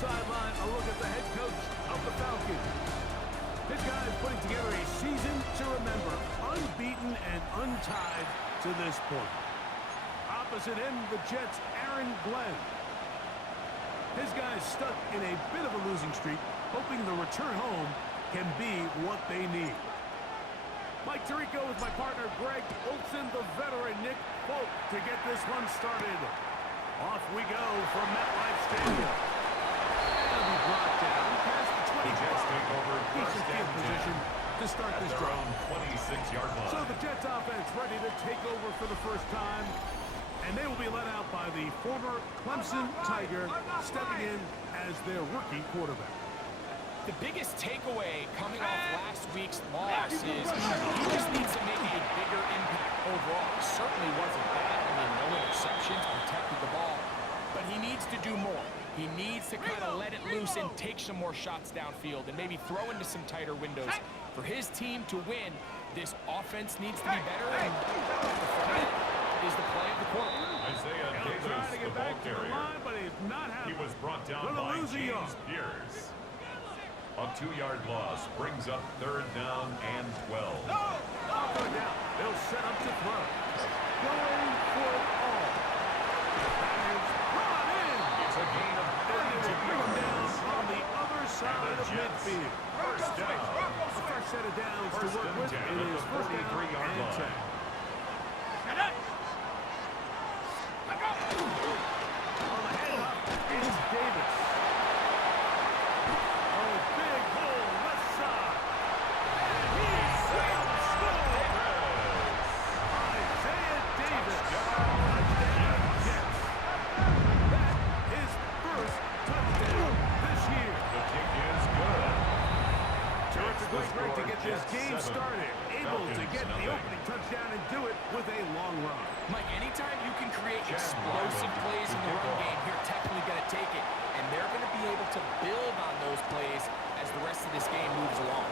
sideline, a look at the head coach of the Falcons. This guy is putting together a season to remember, unbeaten and untied to this point. Opposite him, the Jets' Aaron Glenn. His guys stuck in a bit of a losing streak, hoping the return home can be what they need. Mike Tirico with my partner Greg Olson, the veteran Nick Folk to get this one started. Off we go from MetLife Stadium. And we brought down past the 20. Jets take over decent field position to start this drive. 26-yard line. So the Jets offense ready to take over for the first time. And they will be led out by the former Clemson Tiger stepping in as their rookie quarterback. The biggest takeaway coming off last week's loss is he just needs to make a bigger impact overall. He certainly wasn't bad. I mean, no interceptions, protected the ball. But he needs to do more. He needs to kind of let it loose and take some more shots downfield and maybe throw into some tighter windows. For his team to win, this offense needs to be better. And is the play of the quarter. Isaiah Davis, trying to get back to the line, but he's not happy. He was brought down by James Pierce. A 2-yard loss brings up 3rd down and 12. Third down. They'll set up to throw. Going for it all. That is brought in. It's a gain of 32 yards. On the other side of midfield. First down. A fresh set of downs to work with. It is 43-yard line. On the handoff is Davis. Oh, big hole left side. And he's Isaiah Davis. Touchdown Jets. That is first touchdown this year. The kick is good. Terrifically great to get this game started. Able to get the opening touchdown and do it with a long run. Mike, anytime you can create explosive plays in the run game, you're technically going to take it. And they're going to be able to build on those plays as the rest of this game moves along.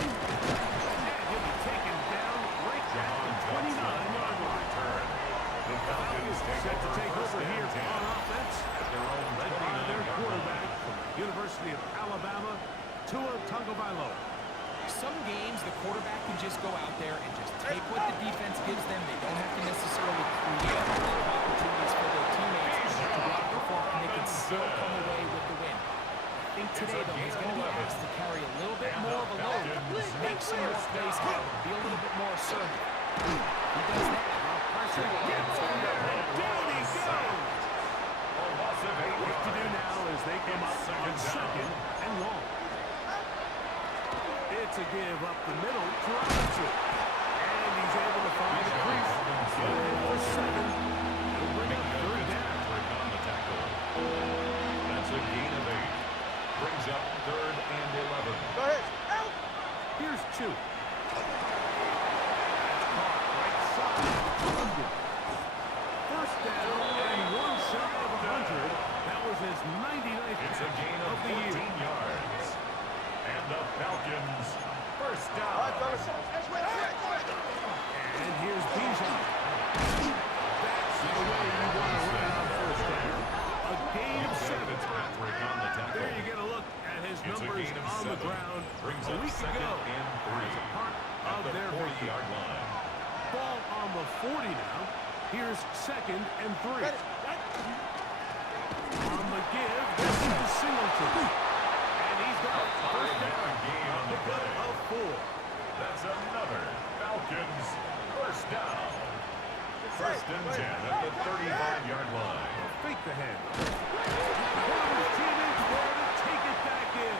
And he'll be taken down right at the 29-yard line. The Falcons Set to take over here on offense. Led by their quarterback from the University of Alabama, Tua Tagovailoa. Some games, the quarterback can just go out there and just take what the defense gives them. They don't have to necessarily create a lot of opportunities for their teammates to go out and perform, and they can still come away with the win. I think today, though, he's going to be asked to carry a little bit more of a load, make some more plays, be a little bit more assertive. He does that. Pressure gets him, and down he goes. What to do now as they come up on 2nd and long. It's a give up the middle to Robinson. And he's able to find the crease. For 7. He'll bring up 3rd down. That's a gain of 8. Brings up 3rd and 11. Go ahead. Out. Here's 2. That's caught right side. 1st down and 1 shot of 100. That was his 99th It's a gain of of the 14 year. yards. And the Falcons, first down. And here's Bijan. That's the way you want to run on 1st down. A gain of 7. There you get a look at his numbers on the ground Brings a up week 2nd ago and 3. as a part At of the their victory. 40-yard line. Ball on the 40 now. Here's 2nd and 3. On the give, this is Singleton. And he's got first down. Gain on the play. Of 4. That's another Falcons first down. 1st and 10 at the 35-yard line. Fake the head. One of his teammates there to take it back in.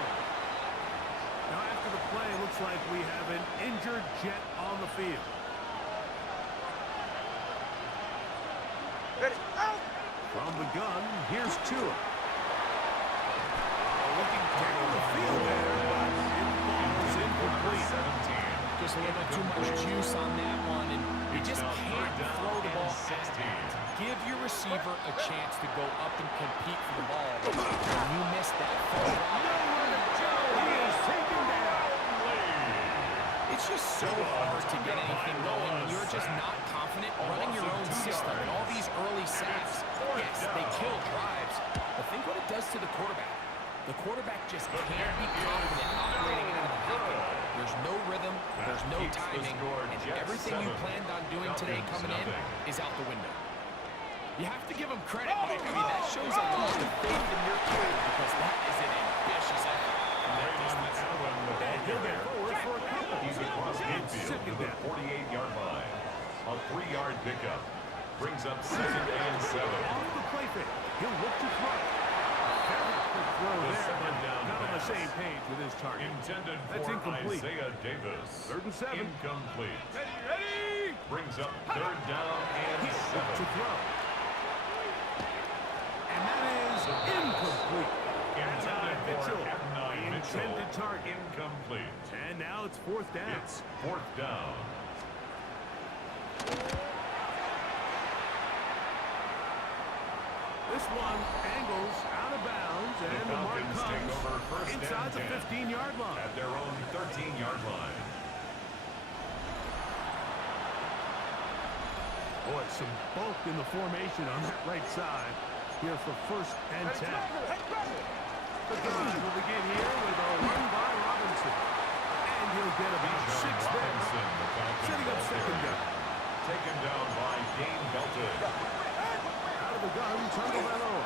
Now after the play, it looks like we have an injured Jet on the field. Ready. Out. From the gun, here's Tua. Looking down the field there, but it falls incomplete. 17. Just a little bit too much juice on that one, and you just can't throw the ball fast. Give your receiver a chance to go up and compete for the ball. When you miss that throw, Nowhere to go. He is taken down. it's just so hard to get anything going when you're just not confident running your own system. And all these early sacks, yes, they kill drives, but think what it does to the the quarterback. The quarterback just can't be confident operating out of the pocket. There's no rhythm, there's no timing, and everything you planned on doing today coming in is out the window. You have to give him credit, Mike. I mean, that shows a lot of faith in your team because that is an ambitious effort from that distance. And he'll get forward for a couple. He's across midfield to the 48-yard line. A 3-yard pickup brings up 2nd and 7. Off the play fake. He'll look to throw. Very quick throw there, but not on the same page with his target. Intended That's for incomplete. Isaiah Davis. 3rd and 7. Incomplete. Ready! Brings up 3rd down and He'll look to 7. throw. And that is incomplete. Intended for Adonai the Mitchell. intended target. Incomplete. And now it's 4th down. It's 4th down. This one angles out of bounds, and the mark Falcons take over comes 1st inside and the 10 15-yard line. at their own 13-yard line. Boy, some bulk in the formation on that right side here for 1st and 10. The drive will begin here with a run by Robinson. And he'll get about 6 there. Robinson, the Falcons Setting up ball 2nd carrier. down. Taken down by Dane Belton. Out of the gun, Tagovailoa.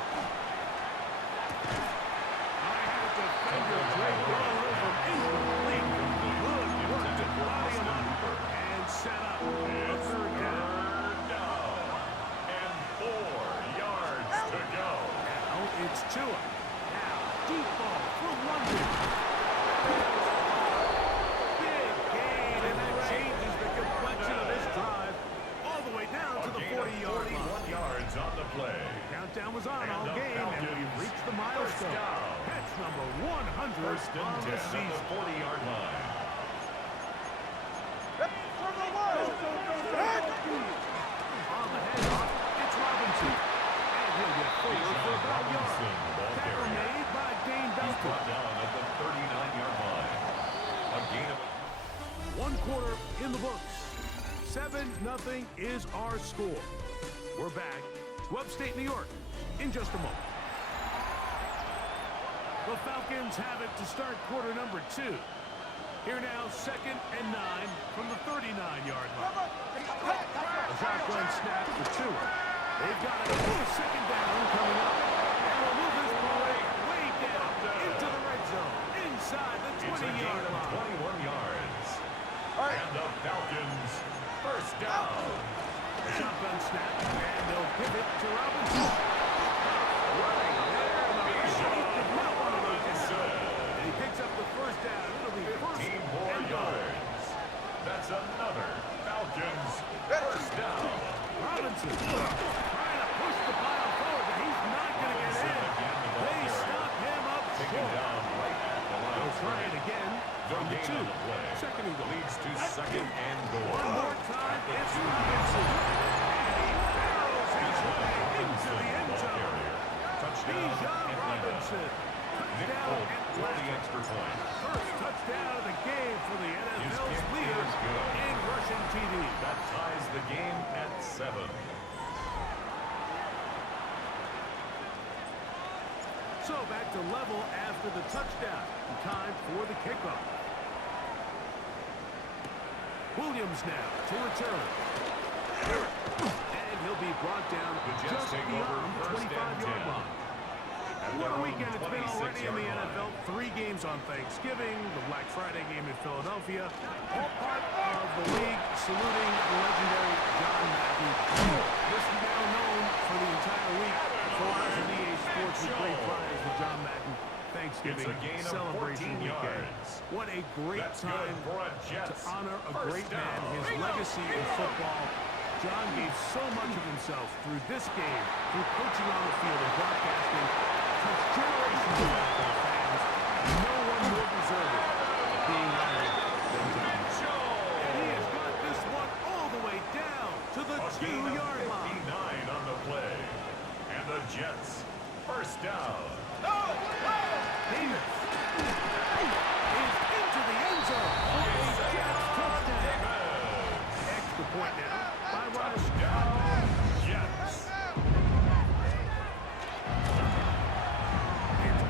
I had a defender break all over. Incomplete. Good work to body him up and set up a 3rd down. And 4 yards to go. Now it's Tua. Now, deep ball for London. Big gain, and that changes the complexion of this drive all the way down to the 40-yard line. 41 yards on the play. Countdown was on all the game, and Falcons we've reached the milestone. down. Catch number 100 1st and on 10 the at season. the 40-yard line. On the handoff, it's Robinson. And he'll get forward for about a yard. Robinson, the ball Tackle carrier. made by Dane He's Belton. brought down at the 39-yard line. A gain of 1 quarter in the books. 7-0 is our score. We're back to upstate New York in just a moment. The Falcons have it to start quarter number 2. Here now, 2nd and 9 from the 39-yard line. A shotgun snap for Tua. They've got a full 2nd down coming up. And we'll move this ball way down into the red zone, inside the It's a gain 20-yard of line. 21 yards. And the Falcons 1st down. A shotgun snap, and they'll pivot to Robinson. Right there, the receiver did not want to make it. And he picks up the 1st down. It'll be 15 1st more and goal. yards. That's another Falcons 1st down. Robinson trying to push the pile forward, but he's not going to get in. They stop him up Taken short. down right at the line. They'll try it again from the gain 2. on the play. 2nd and goal. Leads to 2nd and goal. One more time, it's Robinson. And he barrels his way into the end zone. Touchdown, Bijan Atlanta. Robinson. Nick Touchdown, Folk for the Atlanta. extra point. First touchdown of the game for the NFL's kick leader is good. in rushing TD. That ties the game at 7. So back to level after the touchdown. Time for the kickoff. Williams now to return. And he'll be brought down The Jets just take beyond over the 1st and 25-yard 10. line. At What their a own weekend it's been already in the 26-yard NFL. line. 3 games on Thanksgiving, the Black Friday game in Philadelphia. All part of the league saluting the legendary John Madden. This is now known for the entire week for us at EA Sports with great pride as the John Madden Thanksgiving It's a gain of celebration 14 weekend. yards. What a great That's good time for a to Jets honor a 1st great man, down. his legacy in football. John gave so much of himself through this game, through coaching on the field and broadcasting, touched generations of NFL fans. No one more deserving of being honored than John. And he has got this one all the way down to the A gain of 2-yard line. 59 on the play. And the Jets 1st down. Davis is into the end zone for a Jets touchdown. Extra point now by Robinson. Touchdown, Jets. It's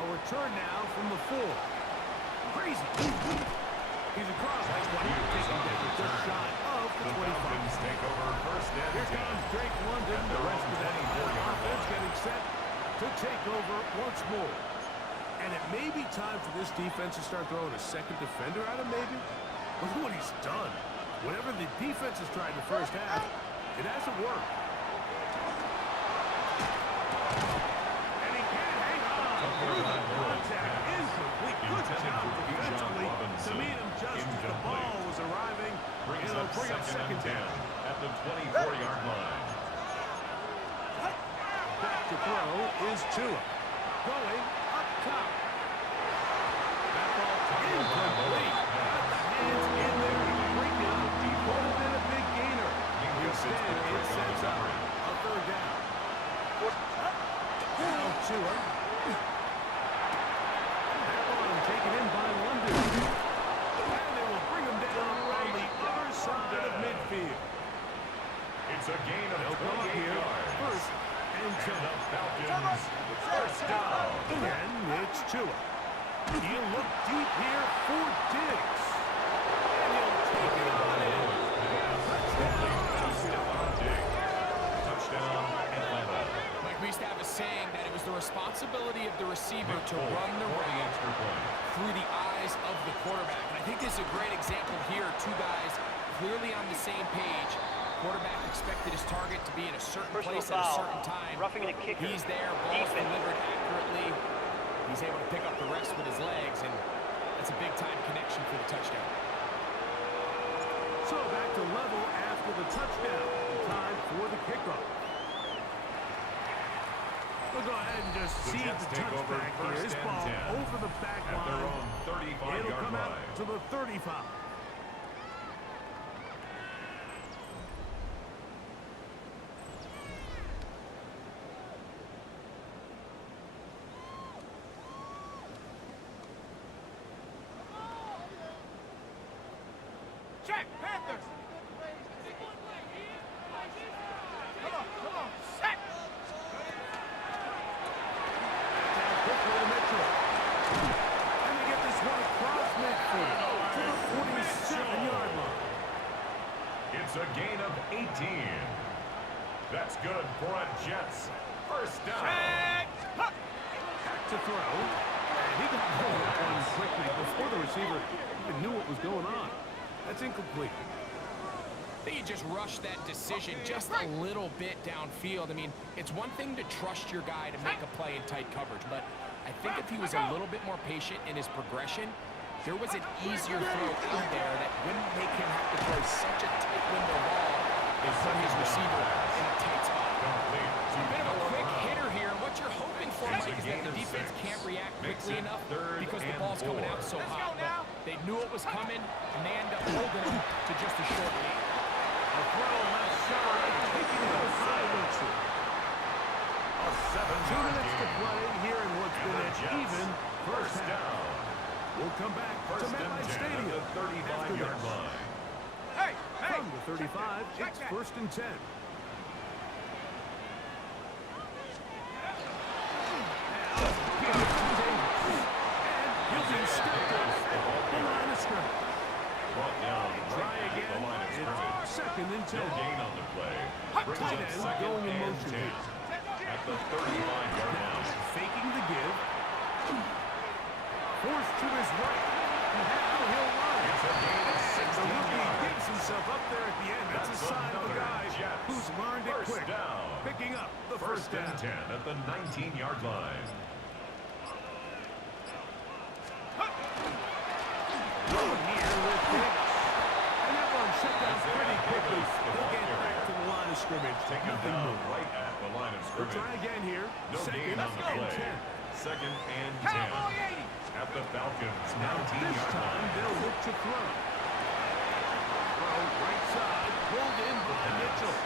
A return now from the 4. Crazy. He's across. That's what he's taking the first shot of the 25. Falcons take over first and Here 10. comes Drake London. The rest of that offense getting set to take over once more. And it may be time for this defense to start throwing a second defender at him, maybe. Look at what he's done. Whatever the defense has tried in the first half, it hasn't worked. And he can't hang on. Through the contact. Incomplete. Good job defensively to meet him just as the ball was arriving. Brings It'll up bring up second down. at the 24-yard line. Back to throw is Tua. Going up top. That ball incomplete. Got the hands in there and bring it up. Would have been a big gainer. Instead, it sets up a third down. Now Tua. That one taken in by London. And they will bring him down on the other side of midfield. It's a gain of They'll come up 28 here. yards. First and 10. And the Falcons first down. And it's Tua. He'll look deep here for Diggs. And he'll take it on in. Touchdown, Atlanta. Like we used to have a saying that it was the responsibility of the receiver to run the route extra point. through the eyes of the quarterback. And I think this is a great example here. Two guys clearly on the same page. Quarterback expected his target to be in a certain Personal place at a foul. certain time. Roughing the kicker. He's there, ball's delivered accurately. He's able to pick up the rest with his legs, and that's a big-time connection for the touchdown. So back to level after the touchdown. Time for the kickoff. We'll go ahead and just see Jets the take over touchback here. first This and ball 10 over the back at their line. own 35-yard It'll come out line. to the 35. Check, Panthers! Come on, set! Down quickly to Mitchell. And they get this one across midfield to the 47-yard line. It's a gain of 18. That's good for a Jets first down. Back to throw. And he got hold of that one quickly before the receiver even knew what was going on. That's incomplete. I think he just rushed that decision just a little bit downfield. I mean, it's one thing to trust your guy to make a play in tight coverage, but I think if he was a little bit more patient in his progression, there was an easier throw in there that wouldn't make him have to throw such a tight window ball and put his receiver in a tight spot. A bit of a quick hitter here. What you're hoping for, Mike, is that the defense can't react quickly enough because the ball's coming out so hot. But they knew it was coming, and they end up holding him to just a short gain. A throw left side, taking it high Wilson. 2 minutes to play here in what's been an even first half. We'll come back to MetLife Stadium The after 35-yard this. line. Hey, From the 35, it's that. first and 10. He'll be stopped at the line of scrimmage. Brought down Try right at again. the line of scrimmage. It's second and 10. No gain on the play. Brings Tight up end second going in and motion 10 here. at the 35-yard Now line. faking the give. Forced to his right. Now he'll run. It's a gain of The 16 rookie yards. gets himself up there at the end. That's a sign of a another guy Jets who's learned it first quick. down. Picking up the First first and down. 10 at the 19-yard line. Going here with Penix. And that one shut down pretty quickly. They'll get back to the line of scrimmage. Taken Nothing down more. right at the line of We'll scrimmage. try again here. No Second gain on the and play. 10. Second and 10 Cowboy 80! at the Falcons' Now this 19-yard time line. they'll look to throw. Throw right side. Pulled in by Mitchell.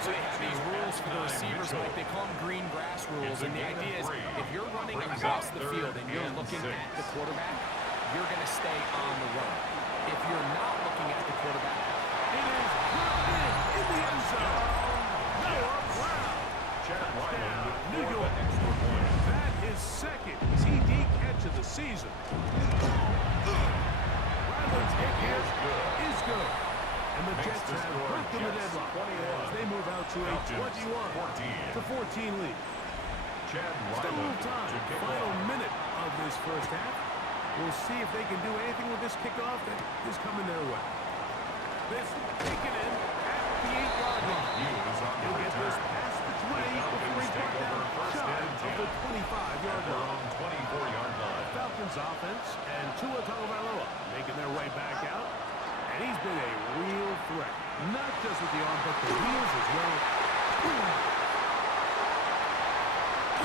So they have these rules for the receivers, like they call them green grass rules, and the idea is if you're running across the field and you're looking at the quarterback, you're going to stay on the run. If you're not looking at the quarterback, It is put in the end zone. Noah Brown. Chad Ryland with New for York. the extra point. That is second TD catch of the season. Ryland's hit here is good. And the Jets have broken the deadlock as they move out to a 21-14 lead. Still a little time. Final minute of this first half. We'll see if they can do anything with this kickoff that is coming their way. This taken in at the 8-yard line. He'll get this past the 20 before he's brought down shy of the 25-yard line. 24-yard line. Falcons offense and Tua Tagovailoa making their way back out. And he's been a real threat. Not just with the arm, but the wheels as well.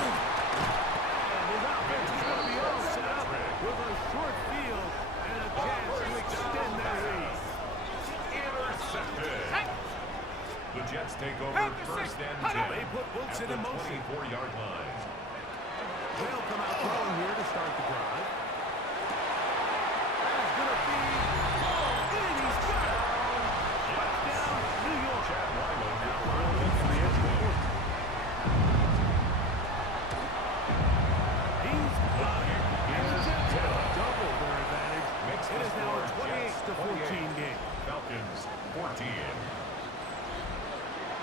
And his offense is going to be all set up with a short field and a chance to extend their lead. Intercepted. The Jets take over first and 10. They put Wilson in motion. 24-yard line. They'll come out throwing here to start the drive. That's going to be... Oh, and he's got it. Touchdown, New York. Chad Wyman Now Wyman for the extra point. He's got it. And the Jets have doubled their advantage. It is now a 28-14 game. Falcons 14.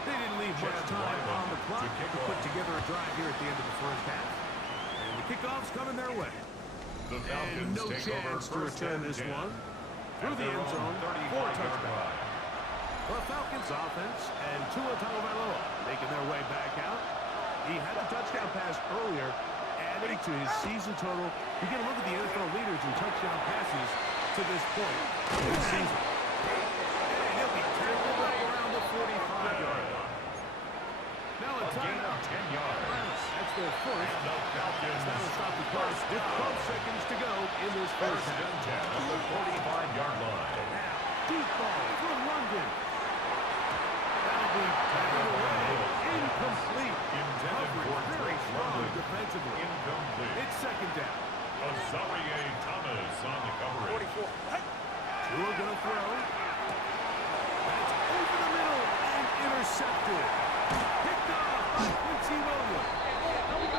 They didn't leave much time on the clock to put together a drive here at the end of the first half. And the kickoff's coming their way. The And Falcons no take chance over to first return and this 10. one. Through the end zone, 4 touchdowns. The Falcons offense and Tua Tagovailoa making their way back out. He had a touchdown pass earlier, adding to his season total. You get a look at the NFL leaders in touchdown passes to this point this season. And he'll be tackled right around the 45-yard line. Now a Gain of 10 yards. That's their first. And the Falcons That'll stop the clock with 12 seconds to go in this first first half. and 10 at the 45-yard line. Now, deep ball from London. That'll be taken away. Incomplete. Intended for Coverage very Drake strong London. defensively. Incomplete. It's second down. Azarie Thomas on the coverage. Tua gonna throw. That's over the middle and intercepted. Picked off by Quincy Williams.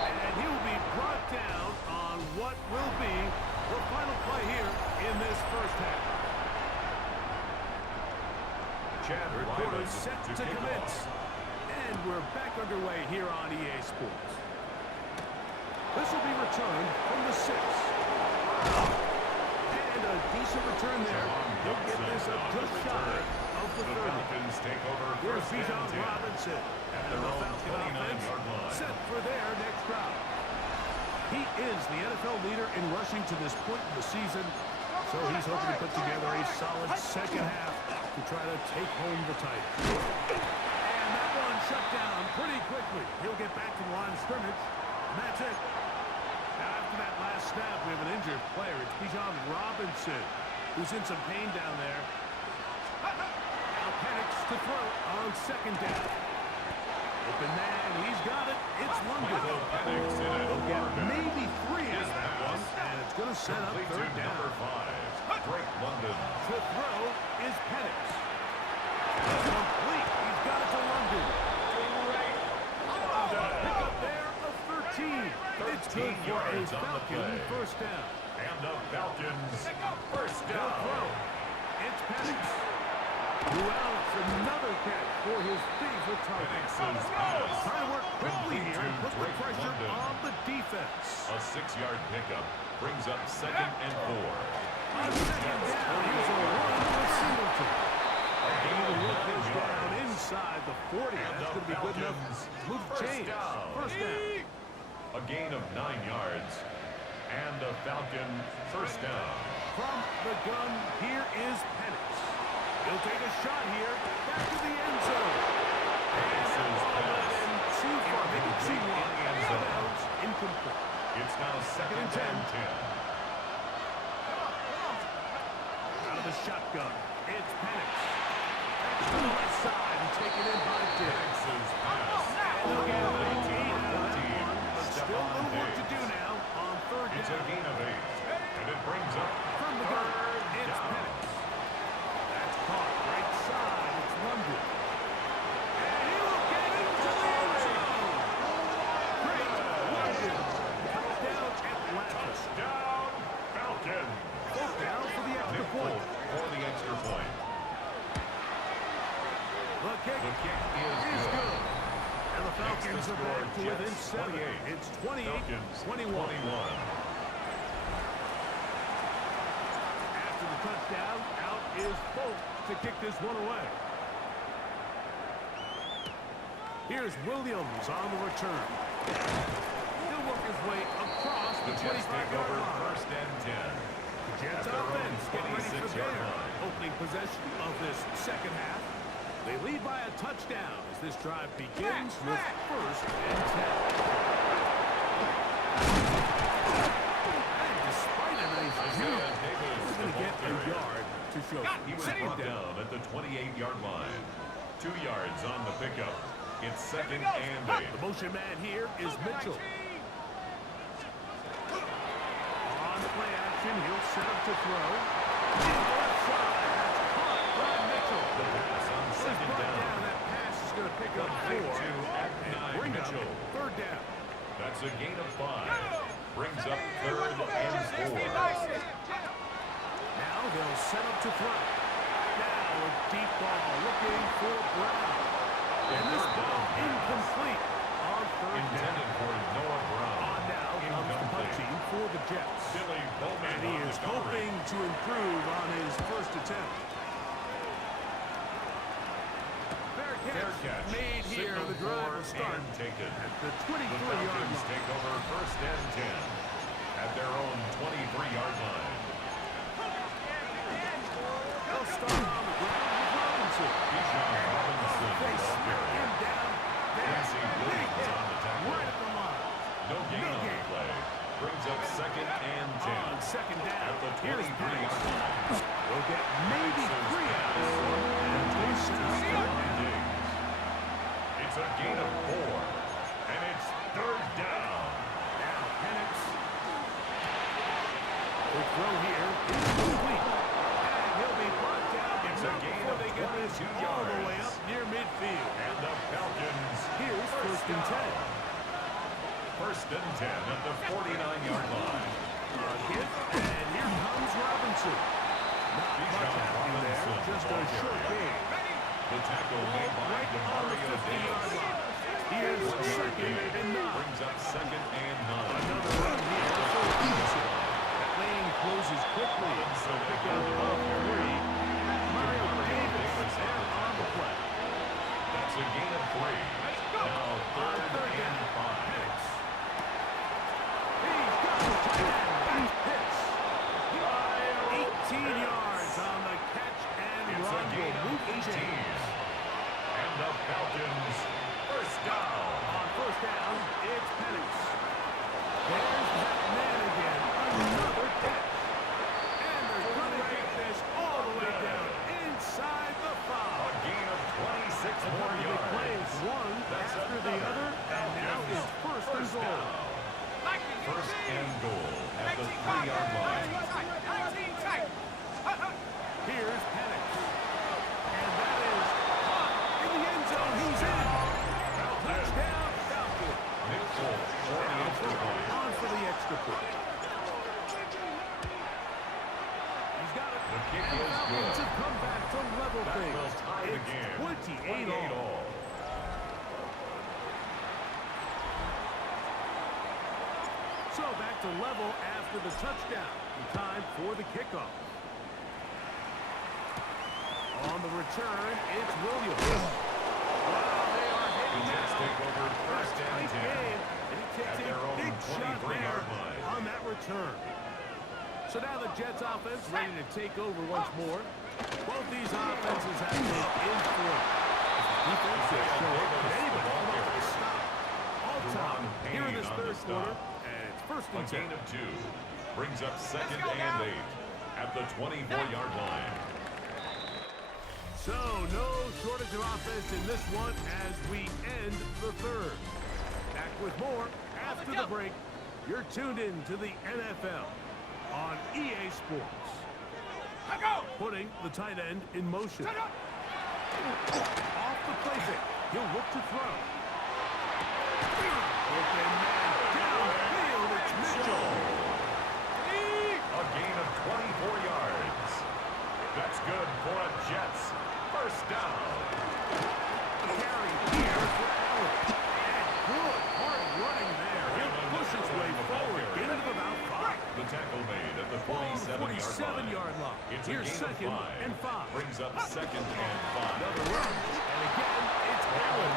And he'll be brought down on what will be the final play here in this first half. Chad Third Wyman quarter set to kick commence. off. And we're back underway here on EA Sports. This will be returned from the 6. And a decent return there. He'll get this up just shy of the 30. Falcons take over Here's first and Bijan 10. Robinson. At And their the own Falcon 29-yard offense line. set for their next drive. He is the NFL leader in rushing to this point in the season. So he's hoping to put together a solid second half to try to take home the title. And that one shut down pretty quickly. He'll get back to the line of scrimmage. And that's it. Now after that last snap, we have an injured player. It's Bijan Robinson, who's in some pain down there. Now Penix to throw on second down. Open man, he's got it. It's London. Penix in it. They'll get maybe 3 out of that one, and it's going to set up Complete third to down. number 5. Drake London. To throw is Penix. It's complete. He's got it to London. Pick up there of 13. It's good 13 for a yards on the Falcon play. first down. And the Falcons first They'll down. throw. It's Penix. Who else? Another catch for his favorite target. Penix's pass. Trying to work quickly Complete here and to put the Drake pressure London. on the defense. A 6-yard pickup brings up second and 4. On second down, here's a run for Singleton. Able to work his down inside the 40. And That's the going to be good enough. Falcons Move first change. down. First down. A gain of 9 yards. And a Falcon first down. From the gun, here is Penix. He'll take a shot here. Back to the end zone. And that ball went in too far. They can see one. Out of bounds. Incomplete. It's now second and 10. Out of the shotgun. It's Penix. Back to the left side and taken in by Diggs. Penix's pass. And they'll get a gain out of that 14. one. But still a little work to do now on third It's a down. gain of 8. And it brings up From the gun, it's down. Penix. That's caught right side. It's London. And he will get into the end zone. Great London. Touchdown. within 7. 28. It's Falcons 28-21. 21. After the touchdown, out is Folk to kick this one away. Here's Williams on the return. He'll work his way across The the Jets take 25-yard over line. first and 10. The Jets At their own offense getting ready for 26-yard their line. opening possession of this second half. They lead by a touchdown as this drive begins with first and 10. And despite a nice jump, he's going to get a yard to show. He was Second brought down at the 28-yard line. 2 yards on the pickup. It's second and 8. The motion man here is Mitchell. On play action, he'll set up to throw. To the left side, that's caught by Mitchell. The pass on He's second brought down. down. That pass is going to pick up Big 4 two at and 9, bring up Mitchell. third down. That's a gain of 5. Brings up third and 4. Now they'll set up to throw. Now a deep ball looking for Brown. And this ball incomplete on third down. Intended for Noah Brown. On now comes the Incomplete. punching for the Jets. Billy Bowman And he on the is coverage. hoping to improve on his first attempt. Fair catch. Made here. Signal The drive for will start and taken. at the The 23-yard Falcons line. take over first and 10 at their own 23-yard line. They'll start on the ground with Robinson. Bijan Robinson. They smack him down. Nancy Williams on the tackle. Right at the line. No gain on the play. Brings up second and 10 On second down, at the here's 23-yard line. We'll get maybe 3 out. And they set up third down. It's a gain of 4, and it's third down. Now Penix. The throw here is complete. And he'll be brought down. It's a gain before of they get this 22 all the way yards. up near midfield. And the Falcons Here's first and 10. First and 10 at the 49-yard line. Hit, and here comes Robinson. Not much Bijan happening there, Robinson, just a ball short carrier. game. The tackle made by Right on the Demario 50-yard Davis. line. Here's 1 yard second gain. and 9. Brings up second and 9. Another run here for Robinson. That lane closes quickly. So pick up off 3. Mario Davis there on the play. That's a gain of 3. Now third and 5. Penix. He's got the tight end. That's Pitts. 18 yards on the catch and It's a run. gain Will of move the 18. chains. And the Falcons first down. On first down, it's Penix. There's that man again. Another catch. And they're going to get this all the way down inside the 5. A gain of 26 more Big yards. plays, one That's after the another other, and now Falcons it's first and goal. down. First and goal at the 3-yard line. Here's Penix. And that is caught in the end zone. He's in. Touchdown, Falcons. Nick Folk for the extra point. On for the extra point. He's got it. The kick And the is Falcons good. have come back to level That things. will tie the game. It's 28 all. So back to level after the touchdown. Time for the kickoff. On the return, it's Williams. Wow, they are The hitting Jets now. take over first and Tight 10 game, and he takes at a their own big shot there 23-yard line. on that return. So now the Jets offense ready to take over once more. Both these offenses have been in for it. The defense has shown that anybody can always stop. All time here in this Payne on third the quarter, stop. and it's first A and 10. gain of 2 brings up second and 8 at the 24-yard line. So, no shortage of offense in this one as we end the third. Back with more after the break. You're tuned in to the NFL on EA Sports. Putting the tight end in motion. Off the play fake. He'll look to throw. Open man downfield. It's Mitchell. A gain of 24 yards. That's good for a Jets first down. Carry here for Allen. And good hard 7-yard line. It's Here's a gain of 2nd and 5. Brings up 2nd and 5. Another run. And again, it's Allen.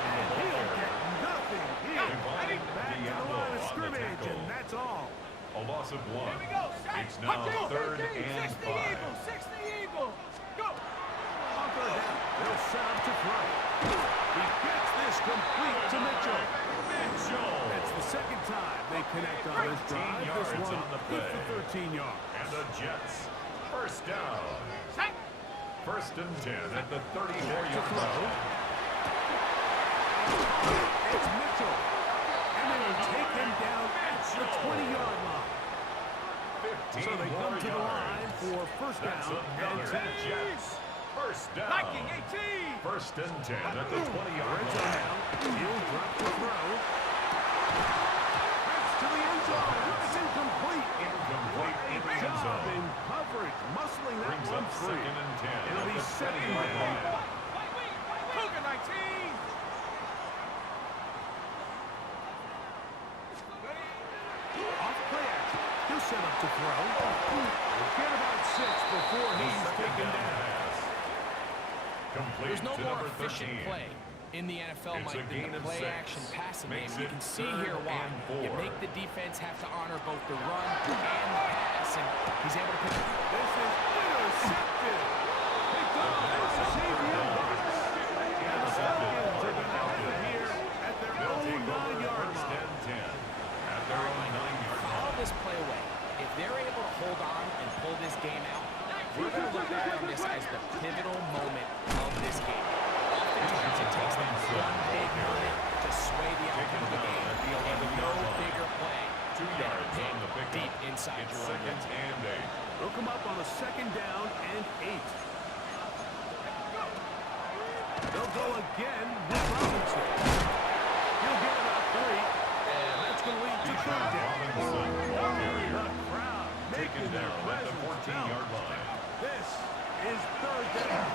And he'll get nothing here. Back to the line of scrimmage, and that's all. A loss of 1. Here we go. Set. It's now 3rd 13. and 6 the 5. Eagle. 6 the Eagle. Go. On third down, they'll set up to throw. He gets this complete to Mitchell. That's the 2nd time they connect on this drive. This one on the good play. for 13 yards. And the Jets, 1st down. Set. 1st and 10 at the 34-yard line. It's Mitchell. And they will take him down at the 20-yard line. 15 So they come to the more line yards. for 1st That's down and another 10. Jets. 1st down. Viking 18. 1st and 10 at the 20-yard Red zone line. now. He'll drop the throw. That's to the end zone. It's incomplete. Incomplete in the end Job zone. in coverage, muscling that Brings one up free. 2nd and 10 It'll at be the 2nd 20-yard and 10. line. Cougar 19. Off play action. He'll set up to throw. He'll get about 6 before he's taken down. Complete There's no to more number efficient 13. play in the NFL, It's Mike, a than gain the of play-action 6. passing game. Makes You it can see 3rd here why. and You 4. make the defense have to honor both the run and the pass, and he's able to pick up. This is intercepted. Picked up by Xavier Rhodes. And the Falcons are going to have it here at their They'll own take over 9-yard 1st line. and 10 at their own 9-yard Follow line. this play away. If they're able to hold on and pull this game out, we're going to look back on this as the pivotal moment of this game. Oftentimes it takes them one big moment to sway the outcome of the game, and no bigger play 2 yards than on the pickup. deep inside It's your own 2nd end. and 8. They'll come up on a 2nd down and 8. They'll go again with Robinson. He'll get about 3, and that's going to lead to 3rd down. The crowd making Taken their down at the presence 14-yard felt. line. This is 3rd down.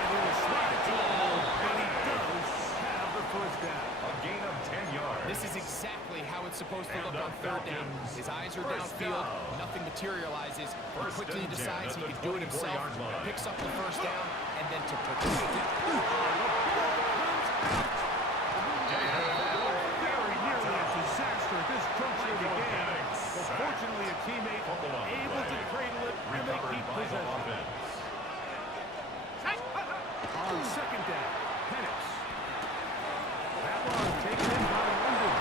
And he'll slide it to the hole, and he does have the 1st down. A gain of 10 yards. This is exactly how it's supposed to And look the on 3rd down. Falcons, His eyes are 1st downfield, down. nothing materializes. He 1st quickly and 10 decides at he the can do it himself, 24-yard line. picks up the 1st down, and then to protect it. Very nearly a disaster at this juncture of the game. Penix, But sack. fortunately, a teammate Fumble on the able to play. cradle it, and they Recovered keep by the possession. offense. On 2nd down, Penix. That one taken in by London.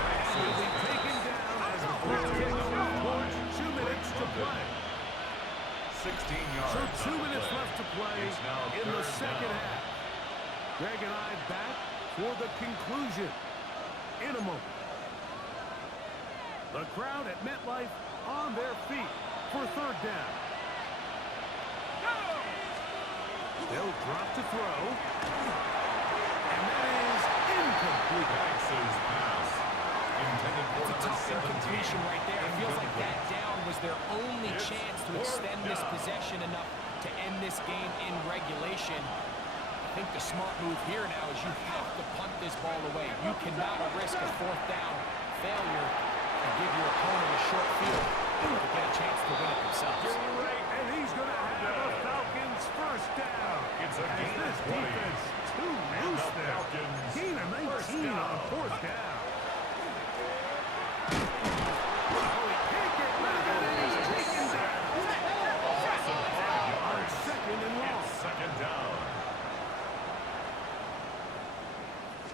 And he'll be taken down as the clock ticks towards 2 minutes to play. 16 yards. So 2 on the minutes play. left to play It's now in the 3rd 2nd down. half. Greg and I back for the conclusion in a moment. The crowd at MetLife on their feet for 3rd down. They'll drop to throw. And that is incomplete. Penix's pass intended for It's a number tough 17. incompletion right there. It feels like that down was their only It's chance to 4th extend this down. possession enough to end this game in regulation. I think the smart move here now is you have to punt this ball away. You cannot risk a 4th down failure and give your opponent a short field to get a chance to win it themselves. And he's going to have the Falcons 1st down. It's a As gain of this 20. defense too And loose the there. Falcons, Gain of 1st 19 down. on 4th down. Oh, he can't get rid of it, and he's taken down. Loss of 5 On yards. 2nd and long. It's 2nd down.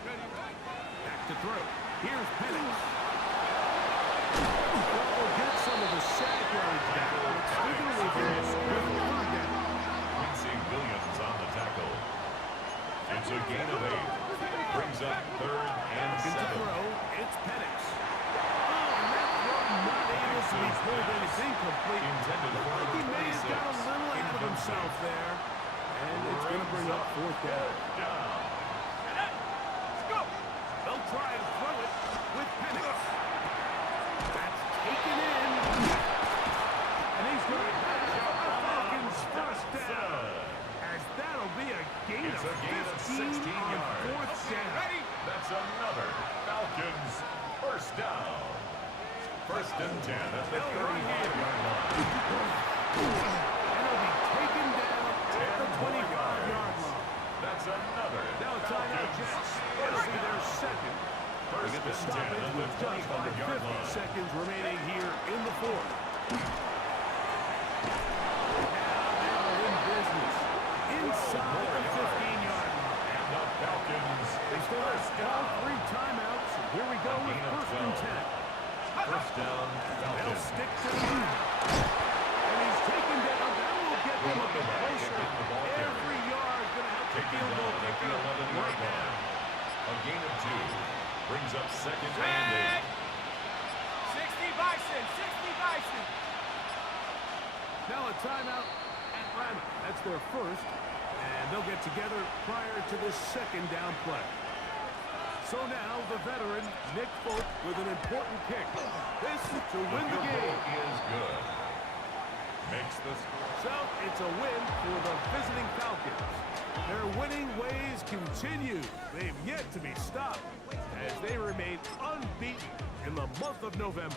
Back to throw. Here's Penix. Well, we'll get some of the sack yards back. It's still going to leave him with 3rd down. Quincy Williams on the tackle. It's a gain of 8. Brings up 3rd and Looking to 7. throw. It's Penix. Oh, and that throw not able to be pulled in. It's incomplete. Intended for I think he may have got a 26. little ahead of himself there. And it's going to bring up 4th down. Down. They'll try and throw it with Penix. That's taken in. And he's going to have the Falcons 1st down. As that'll be a gain It's of a gain of 15 16 on yards. 4th down. That's another Falcons 1st down. First and 10 at the 35-yard line. And it'll be taken down at the 25-yard line. That's another. Now a timeout, Jets. It'll be their second. They First get the and 10 stoppage at the with just under 25-yard 50 line. seconds remaining here in the fourth. Now they're in business. Inside the 15-yard line. And the Falcons. They still have all three timeouts. And here we go with first and 10. First down, They'll Falcons. stick to the lead. And he's taken down. That will get them a bit closer. Every yard going to help the Taking field goal down at the kicker 11-yard right now. line. A gain of 2 brings up second and 8. 60 Bison, 60 Bison. Now a timeout at Atlanta. That's their first. And they'll get together prior to the second down play. So now the veteran, Nick Folk, with an important kick. This to win the game. Is good. Makes the score. So it's a win for the visiting Falcons. Their winning ways continue. They've yet to be stopped as they remain unbeaten in the month of November.